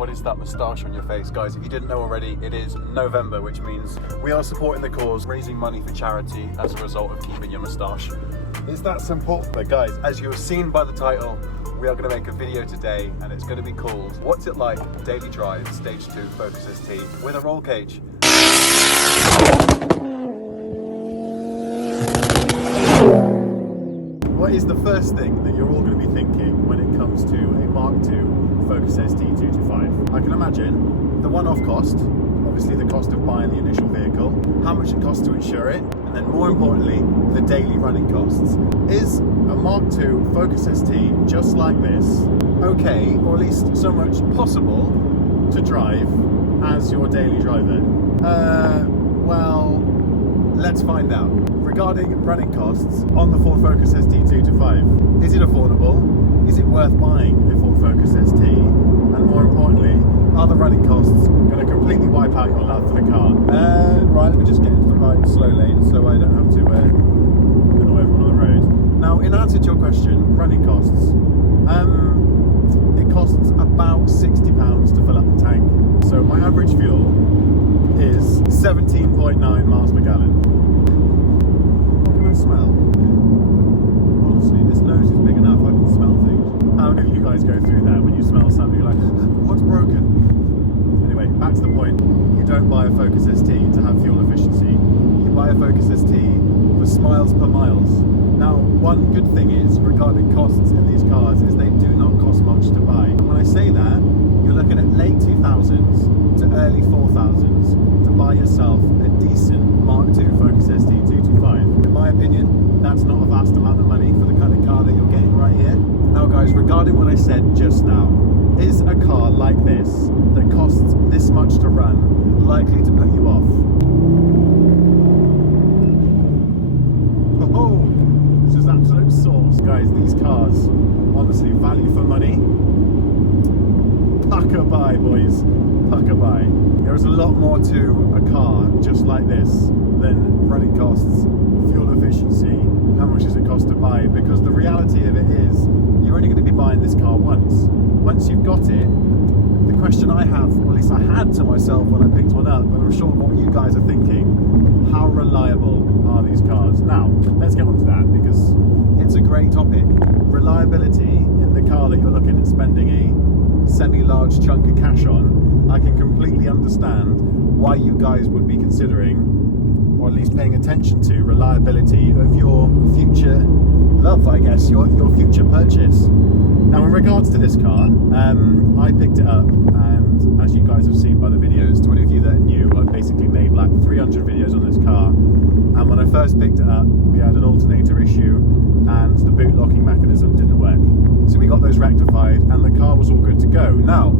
What is that moustache on your face? Guys, if you didn't know already, it is November, which means we are supporting the cause, raising money for charity as a result of keeping your moustache. It's that simple. But guys, as you have seen by the title, we are going to make a video today, and it's going to be called What's It Like Daily Drive Stage 2 Focus ST with a roll cage. What is the first thing that you're all going to be thinking when it comes to a Mk2 Focus ST 225? I can imagine the one-off cost, obviously the cost of buying the initial vehicle, how much it costs to insure it, and then more importantly, the daily running costs. Is a Mk2 Focus ST just like this okay, or at least so much possible, to drive as your daily driver? Well, let's find out. Regarding running costs on the Ford Focus ST 225, is it affordable? Is it worth buying a Ford Focus ST? And more importantly, are the running costs going to completely wipe out your love for the car? Right, let me just get into the right slow lane so I don't have to annoy everyone on the road. Now, in answer to your question, running costs, it costs about £60 to fill up the tank. So my average fuel is 17.9 miles per gallon. Smell. Honestly, this nose is big enough, I can smell things. How many of you guys go through that when you smell something, you're like, what's broken? Anyway, back to the point. You don't buy a Focus ST to have fuel efficiency. You buy a Focus ST for smiles per miles. Now, one good thing is, regarding costs in these cars, is they do not cost much to buy. And when I say that, you're looking at late 2000s to early 4000s to buy yourself a decent Mk2 Focus ST 225. In my opinion, that's not a vast amount of money for the kind of car that you're getting right here. Now guys, regarding what I said just now, is a car like this, that costs this much to run, likely to put you off? Oh, this is absolute sauce. Guys, these cars, honestly, value for money. Pucker buy, boys. Pucker buy. There is a lot more to a car just like this than running costs, fuel efficiency, how much does it cost to buy, because the reality of it is you're only going to be buying this car once. Once you've got it, the question I have, or at least I had to myself when I picked one up, and I'm sure what you guys are thinking, how reliable are these cars? Now, let's get on to that, because it's a great topic. Reliability in the car that you're looking at spending a semi-large chunk of cash on, I can completely understand why you guys would be considering, or at least paying attention to, reliability of your future love, I guess, your future purchase. Now, in regards to this car, I picked it up, and as you guys have seen by the videos, to any of you that are new, I've basically made like 300 videos on this car, and when I first picked it up, we had an alternator issue, and the boot locking mechanism didn't work. So we got those rectified, and the car was all good to go. Now,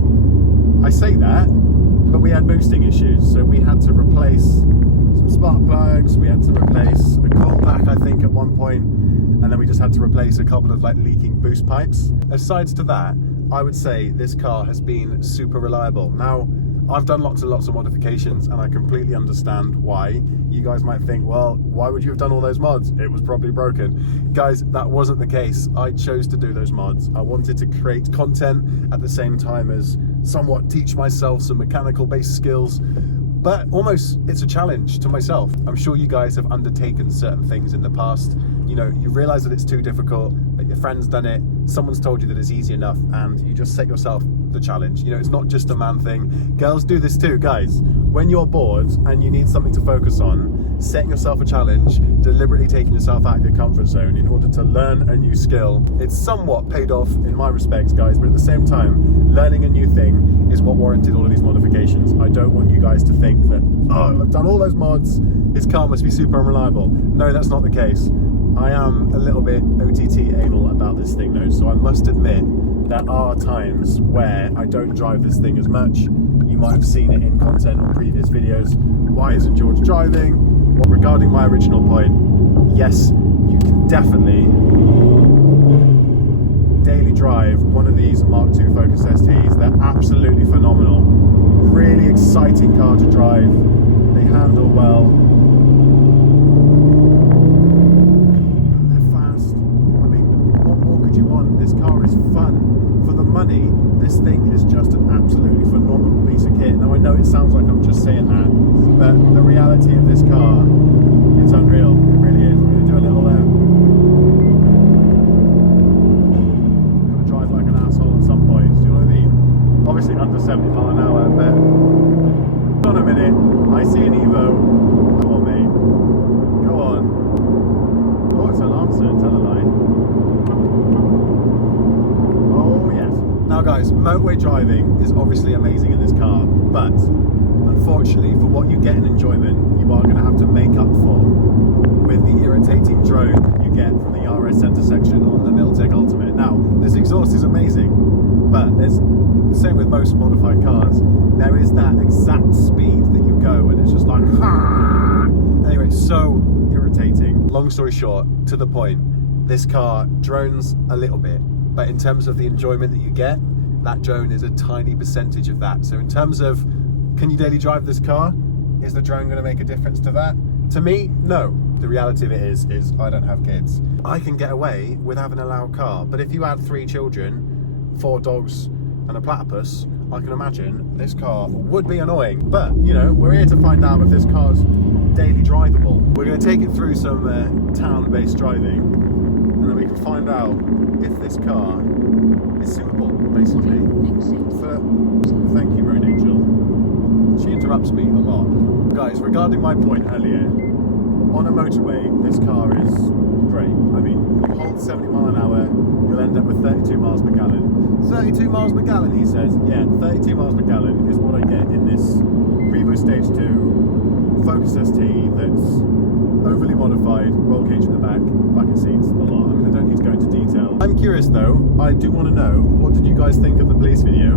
I say that, but we had boosting issues, so we had to replace some spark plugs, we had to replace a coil pack, I think, at one point, and then we just had to replace a couple of like leaking boost pipes. Aside to that, I would say this car has been super reliable. Now, I've done lots and lots of modifications, and I completely understand why. You guys might think, well, why would you have done all those mods? It was probably broken. Guys, that wasn't the case. I chose to do those mods. I wanted to create content at the same time as somewhat teach myself some mechanical based skills, but almost it's a challenge to myself. I'm sure you guys have undertaken certain things in the past. You know, you realize that it's too difficult, but your friend's done it, someone's told you that it's easy enough, and you just set yourself the challenge. You know, it's not just a man thing. Girls do this too, guys. When you're bored and you need something to focus on, setting yourself a challenge, deliberately taking yourself out of your comfort zone in order to learn a new skill, it's somewhat paid off in my respects, guys, but at the same time, learning a new thing is what warranted all of these modifications. I don't want you guys to think that, oh, I've done all those mods, his car must be super unreliable. No, that's not the case. I am a little bit OTT anal about this thing though, so I must admit there are times where I don't drive this thing as much. You might have seen it in content on previous videos. Why isn't George driving? Well, regarding my original point, yes, you can definitely daily drive one of these Mk2 Focus STs. They're absolutely phenomenal. Really exciting car to drive. They handle well. This car is fun. For the money, this thing is just an absolutely phenomenal know it sounds like I'm just saying that, but the reality of this car, it's unreal. It really is. We're going to do a little drive like an asshole at some point, do you know what I mean? Obviously under 70 mile an hour, but hold on a minute, I see an Evo. Come on, mate. Go on. Oh, it's a Lancer, tell a lie. Oh, yes. Now guys, motorway driving is obviously amazing in this car, but unfortunately for what you get in enjoyment, you are going to have to make up for with the irritating drone that you get from the RS Centre section on the Miltech Ultimate. Now, this exhaust is amazing, but there's the same with most modified cars. There is that exact speed that you go, and it's just like, anyway, it's so irritating. Long story short, to the point, this car drones a little bit, but in terms of the enjoyment that you get, that drone is a tiny percentage of that. So in terms of, can you daily drive this car? Is the drone going to make a difference to that? To me, no. The reality of it is I don't have kids. I can get away with having a loud car, but if you had 3 children, 4 dogs and a platypus, I can imagine this car would be annoying. But, you know, we're here to find out if this car's daily drivable. We're going to take it through some town-based driving, and then we can find out if this car is suitable, basically. Thank you, Road Angel. She interrupts me a lot. Guys, regarding my point earlier, on a motorway, this car is great. I mean, you hold 70 mile an hour, you'll end up with 32 miles per gallon. 32 miles per gallon, he says. Yeah, 32 miles per gallon is what I get in this Revo Stage 2 Focus ST that's overly modified, roll cage in the back, bucket seats, the lot. I mean, I don't need to go into detail. I'm curious though, I do want to know, what did you guys think of the police video?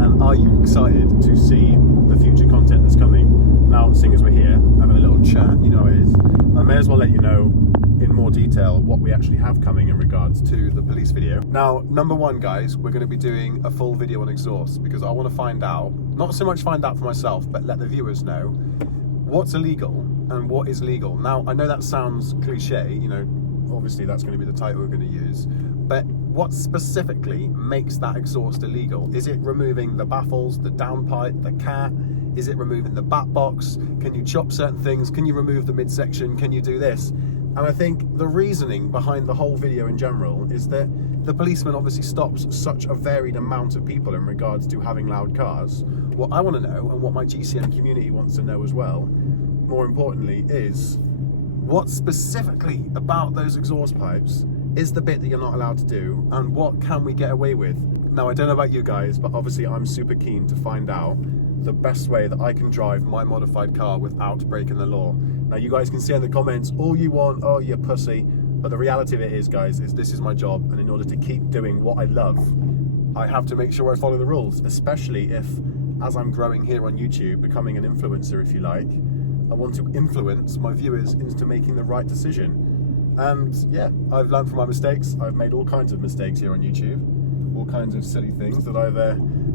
And are you excited to see the future content that's coming? Now, seeing as we're here, having a little chat, you know how it is, I may as well let you know in more detail what we actually have coming in regards to the police video. Now, number one, guys, we're going to be doing a full video on exhaust, because I want to find out, not so much find out for myself, but let the viewers know what's illegal and what is legal. Now, I know that sounds cliche, you know, obviously that's going to be the title we're going to use, but what specifically makes that exhaust illegal? Is it removing the baffles, the downpipe, the cat? Is it removing the back box? Can you chop certain things? Can you remove the midsection? Can you do this? And I think the reasoning behind the whole video in general is that the policeman obviously stops such a varied amount of people in regards to having loud cars. What I want to know, and what my GCM community wants to know as well, more importantly, is what specifically about those exhaust pipes is the bit that you're not allowed to do, and what can we get away with? Now, I don't know about you guys, but obviously I'm super keen to find out the best way that I can drive my modified car without breaking the law. Now, you guys can say in the comments all you want, oh, you pussy, but the reality of it is, guys, is this is my job, and in order to keep doing what I love, I have to make sure I follow the rules, especially if, as I'm growing here on YouTube, becoming an influencer, if you like, I want to influence my viewers into making the right decision. And yeah, I've learned from my mistakes. I've made all kinds of mistakes here on YouTube, all kinds of silly things that I've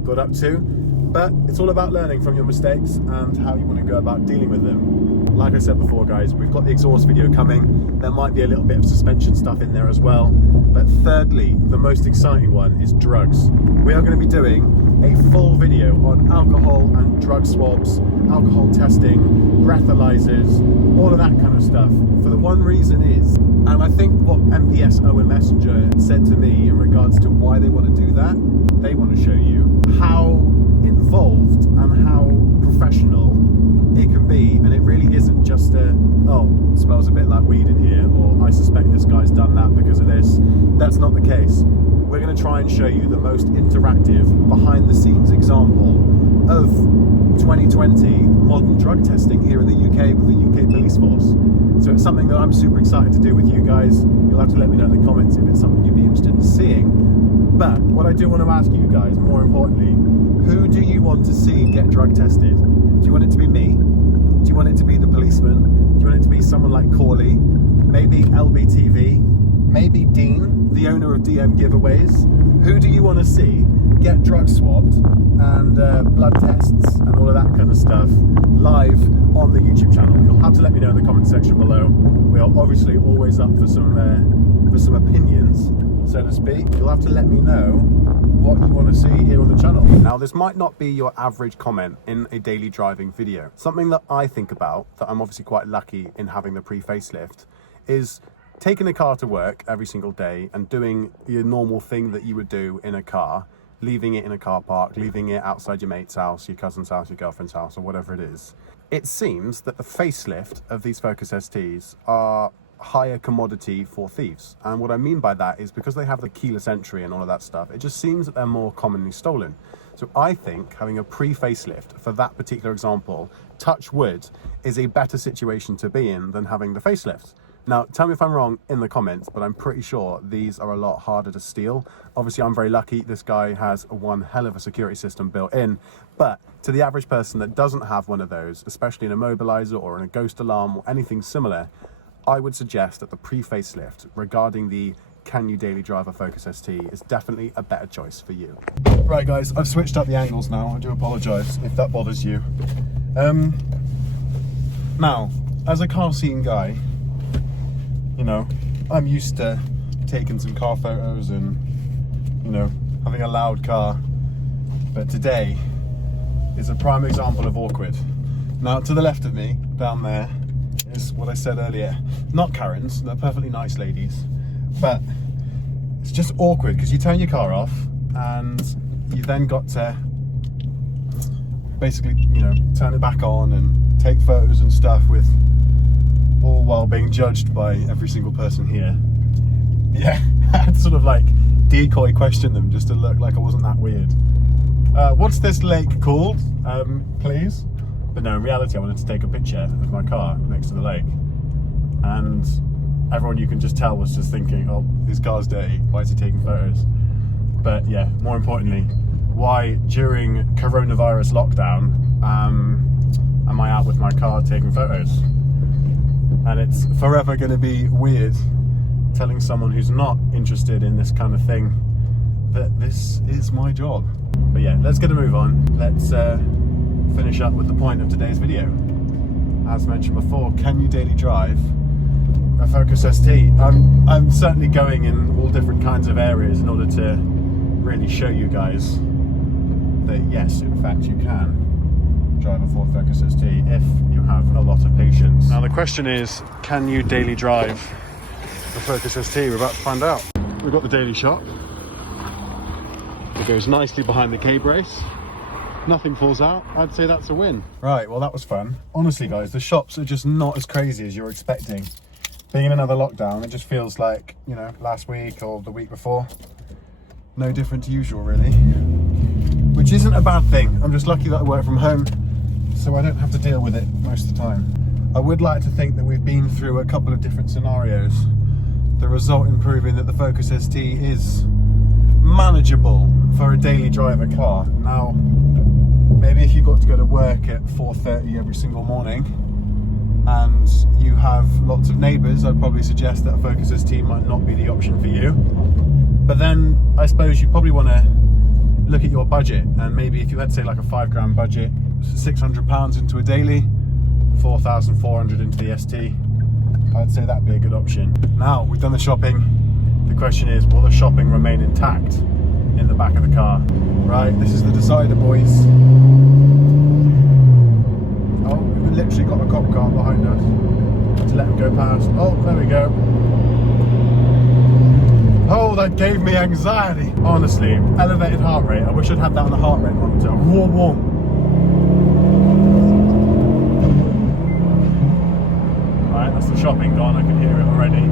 got up to, but it's all about learning from your mistakes and how you want to go about dealing with them. Like I said before, guys, we've got the exhaust video coming. There might be a little bit of suspension stuff in there as well, but thirdly, the most exciting one is drugs. We are going to be doing a full video on alcohol and drug swabs, alcohol testing, breathalyzers, all of that kind of stuff. For the one reason is, and I think what MPS Owen Messenger said to me in regards to why they want to do that, they want to show you how involved and how professional it can be, and it really isn't just a, oh, it smells a bit like weed in here, or I suspect this guy's done that because of this. That's not the case. We're going to try and show you the most interactive, behind-the-scenes example of 2020 modern drug testing here in the UK with the UK Police Force. So it's something that I'm super excited to do with you guys. You'll have to let me know in the comments if it's something you'd be interested in seeing. But what I do want to ask you guys, more importantly, who do you want to see get drug tested? Do you want it to be me? Do you want it to be the policeman? Do you want it to be someone like Corley? Maybe LBTV? Maybe Dean, the owner of DM Giveaways? Who do you want to see get drug swabbed and blood tests and all of that kind of stuff live on the YouTube channel? You'll have to let me know in the comment section below. We are obviously always up for some opinions, so to speak. You'll have to let me know what you want to see here on the channel. Now, this might not be your average comment in a daily driving video. Something that I think about, that I'm obviously quite lucky in having the pre-facelift, is taking a car to work every single day and doing your normal thing that you would do in a car, leaving it in a car park, leaving it outside your mate's house, your cousin's house, your girlfriend's house, or whatever it is. It seems that the facelift of these Focus STs are higher commodity for thieves. And what I mean by that is because they have the keyless entry and all of that stuff, it just seems that they're more commonly stolen. So I think having a pre-facelift for that particular example, touch wood, is a better situation to be in than having the facelift. Now, tell me if I'm wrong in the comments, but I'm pretty sure these are a lot harder to steal. Obviously, I'm very lucky. This guy has one hell of a security system built in. But to the average person that doesn't have one of those, especially an immobilizer or in a ghost alarm or anything similar, I would suggest that the pre-facelift regarding the Can You Daily Drive a Focus ST is definitely a better choice for you. Right, guys, I've switched up the angles now. I do apologise if that bothers you. Now, as a car scene guy, you know, I'm used to taking some car photos and, you know, having a loud car. But today is a prime example of awkward. Now, to the left of me, down there, is what I said earlier. Not Karens, they're perfectly nice ladies. But it's just awkward because you turn your car off and you then got to basically, you know, turn it back on and take photos and stuff with, all while being judged by every single person here. Yeah, I had to sort of like decoy question them just to look like I wasn't that weird. What's this lake called, please? But no, in reality I wanted to take a picture of my car next to the lake, and everyone, you can just tell, was just thinking, oh, his car's dirty, why is he taking photos? But yeah, more importantly, why during coronavirus lockdown am I out with my car taking photos? And it's forever going to be weird telling someone who's not interested in this kind of thing that this is my job. But yeah, let's get a move on. Let's finish up with the point of today's video. As mentioned before, can you daily drive a Focus ST? I'm certainly going in all different kinds of areas in order to really show you guys that yes, in fact, you can drive a Ford Focus ST if you have a lot of patience. Now the question is, can you daily drive a Focus ST? We're about to find out. We've got the daily shop. It goes nicely behind the K-brace. Nothing falls out. I'd say that's a win. Right, well that was fun. Honestly guys, the shops are just not as crazy as you're expecting. Being in another lockdown, it just feels like, you know, last week or the week before. No different to usual really. Which isn't a bad thing. I'm just lucky that I work from home, so I don't have to deal with it most of the time. I would like to think that we've been through a couple of different scenarios, the result in proving that the Focus ST is manageable for a daily driver car. Now, maybe if you've got to go to work at 4:30 every single morning and you have lots of neighbours, I'd probably suggest that a Focus ST might not be the option for you. But then I suppose you probably want to look at your budget, and maybe if you had, say, like a £5 budget, £600 into a daily, 4,400 into the ST, I'd say that'd be a good option. Now we've done the shopping, the question is, will the shopping remain intact in the back of the car? Right, this is the decider, boys. Oh, we've literally got a cop car behind us to let him go past. Oh, there we go. Oh, that gave me anxiety. Honestly, elevated heart rate. I wish I'd had that on the heart rate monitor. Whoa, whoa. Alright, that's the shopping gone. I can hear it already.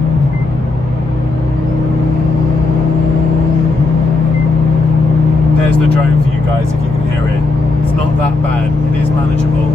There's the drone for you guys if you can hear it. It's not that bad. It is manageable.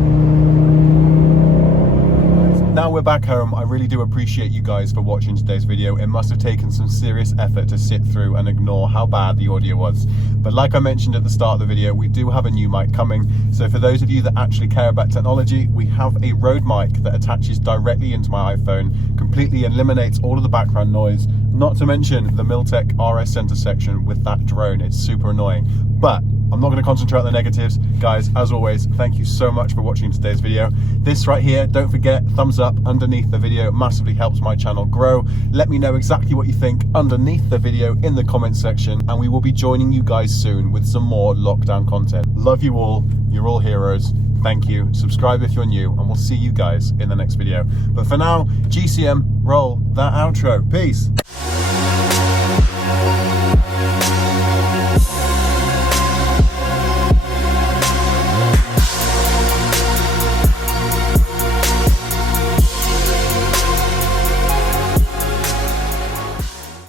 Now we're back home. I really do appreciate you guys for watching today's video. It must have taken some serious effort to sit through and ignore how bad the audio was. But like I mentioned at the start of the video, we do have a new mic coming. So for those of you that actually care about technology, we have a Rode mic that attaches directly into my iPhone, completely eliminates all of the background noise, not to mention the Miltech RS Center section with that drone. It's super annoying. But I'm not going to concentrate on the negatives. Guys, as always, thank you so much for watching today's video. This right here, don't forget, thumbs up underneath the video, massively helps my channel grow. Let me know exactly what you think underneath the video in the comments section, and we will be joining you guys soon with some more lockdown content. Love you all. You're all heroes. Thank you. Subscribe if you're new, and we'll see you guys in the next video. But for now, GCM, roll that outro. Peace.